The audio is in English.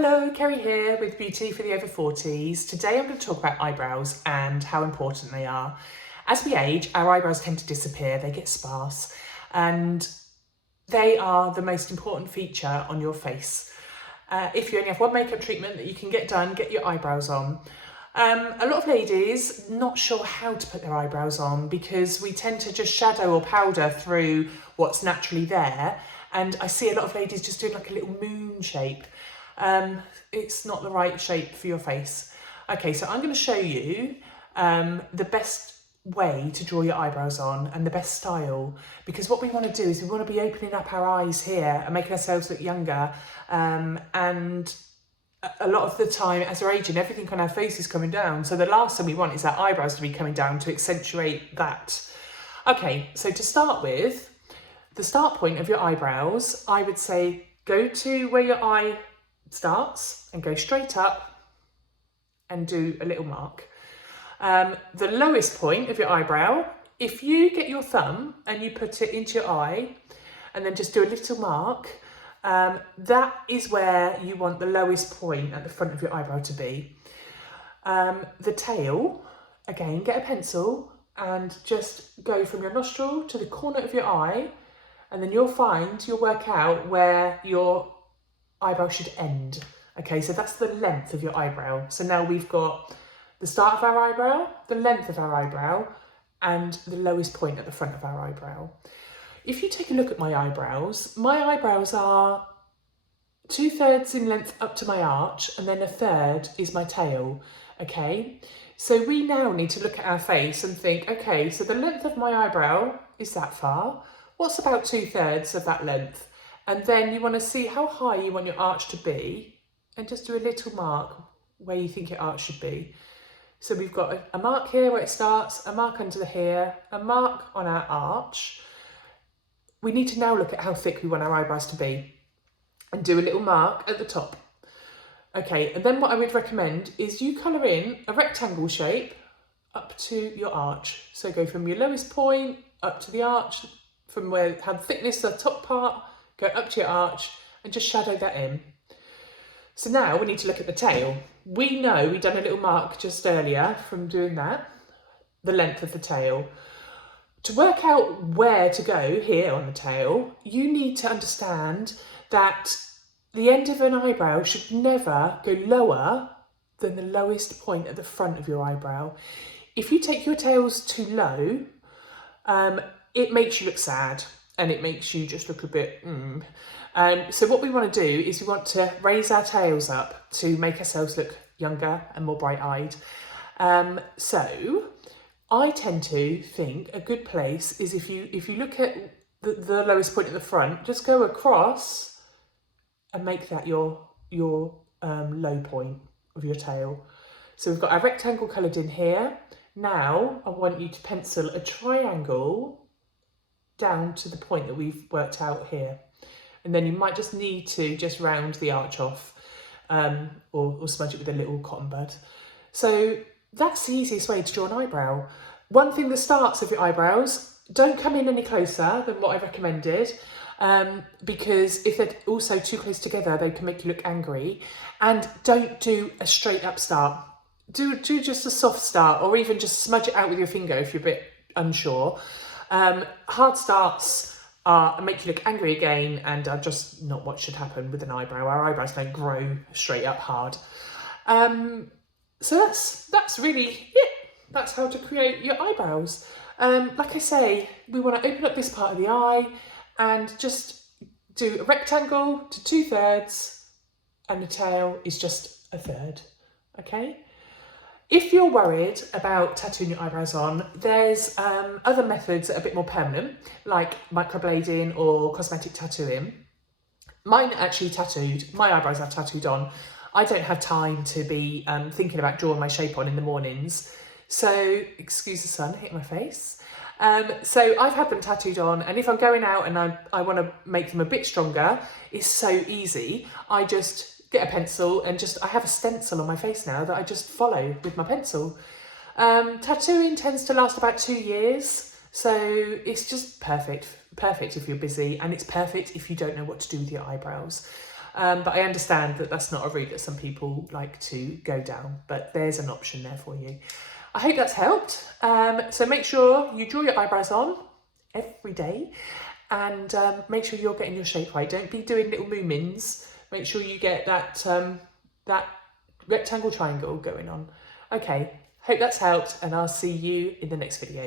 Hello, Kerry here with Beauty for the Over 40s. Today I'm going to talk about eyebrows and how important they are. As we age, our eyebrows tend to disappear, they get sparse, and they are the most important feature on your face. If you only have one makeup treatment that you can get done, get your eyebrows on. A lot of ladies not sure how to put their eyebrows on because we tend to just shadow or powder through what's naturally there, and I see a lot of ladies just doing like a little moon shape. It's not the right shape for your face. Okay, so I'm going to show you the best way to draw your eyebrows on and the best style, because what we want to do is we want to be opening up our eyes here and making ourselves look younger, and a lot of the time as we're aging, everything on our face is coming down, so the last thing we want is our eyebrows to be coming down to accentuate that. Okay, so to start with, the start point of your eyebrows, I would say go to where your eye starts and go straight up and do a little mark. The lowest point of your eyebrow, if you get your thumb and you put it into your eye and then just do a little mark, that is where you want the lowest point at the front of your eyebrow to be. The tail, again, get a pencil and just go from your nostril to the corner of your eye, and then you'll work out where your eyebrow should end. Okay, so that's the length of your eyebrow. So now we've got the start of our eyebrow, the length of our eyebrow, and the lowest point at the front of our eyebrow. If you take a look at my eyebrows are 2/3 in length up to my arch, and then 1/3 is my tail. Okay, so we now need to look at our face and think, okay, so the length of my eyebrow is that far. What's about 2/3 of that length? And then you want to see how high you want your arch to be, and just do a little mark where you think your arch should be. So we've got a mark here where it starts, a mark under here, a mark on our arch. We need to now look at how thick we want our eyebrows to be and do a little mark at the top. Okay, and then what I would recommend is you colour in a rectangle shape up to your arch. So go from your lowest point up to the arch, from where how the thickness of the top part, go up to your arch and just shadow that in. So now we need to look at the tail. We know we've done a little mark just earlier from doing that, the length of the tail. To work out where to go here on the tail, you need to understand that the end of an eyebrow should never go lower than the lowest point at the front of your eyebrow. If you take your tails too low, it makes you look sad and it makes you just look a bit so what we want to do is we want to raise our tails up to make ourselves look younger and more bright-eyed. So I tend to think a good place is if you look at the lowest point at the front, just go across and make that your low point of your tail. So we've got our rectangle coloured in here. Now I want you to pencil a triangle down to the point that we've worked out here. And then you might just need to just round the arch off, or smudge it with a little cotton bud. So that's the easiest way to draw an eyebrow. One thing that starts of your eyebrows, don't come in any closer than what I recommended, because if they're also too close together, they can make you look angry. And don't do a straight up start. Do just a soft start, or even just smudge it out with your finger if you're a bit unsure. Hard starts make you look angry again, and are just not what should happen with an eyebrow. Our eyebrows don't grow straight up hard. So that's really it. That's how to create your eyebrows. Like I say, we want to open up this part of the eye and just do a rectangle to 2/3, and the tail is just 1/3. Okay. If you're worried about tattooing your eyebrows on, there's other methods that are a bit more permanent, like microblading or cosmetic tattooing. Mine are actually tattooed. My eyebrows are tattooed on. I don't have time to be thinking about drawing my shape on in the mornings. So, excuse the sun hitting my face. So I've had them tattooed on, and if I'm going out and I want to make them a bit stronger, it's so easy. I just get a pencil and I have a stencil on my face now that I just follow with my pencil. Tattooing tends to last about 2 years, so it's just perfect if you're busy, and it's perfect if you don't know what to do with your eyebrows. But I understand that that's not a route that some people like to go down, but there's an option there for you. I hope that's helped. So make sure you draw your eyebrows on every day, and make sure you're getting your shape right. Don't be doing little moomins. Make sure you get that that rectangle triangle going on. Okay, hope that's helped, and I'll see you in the next video.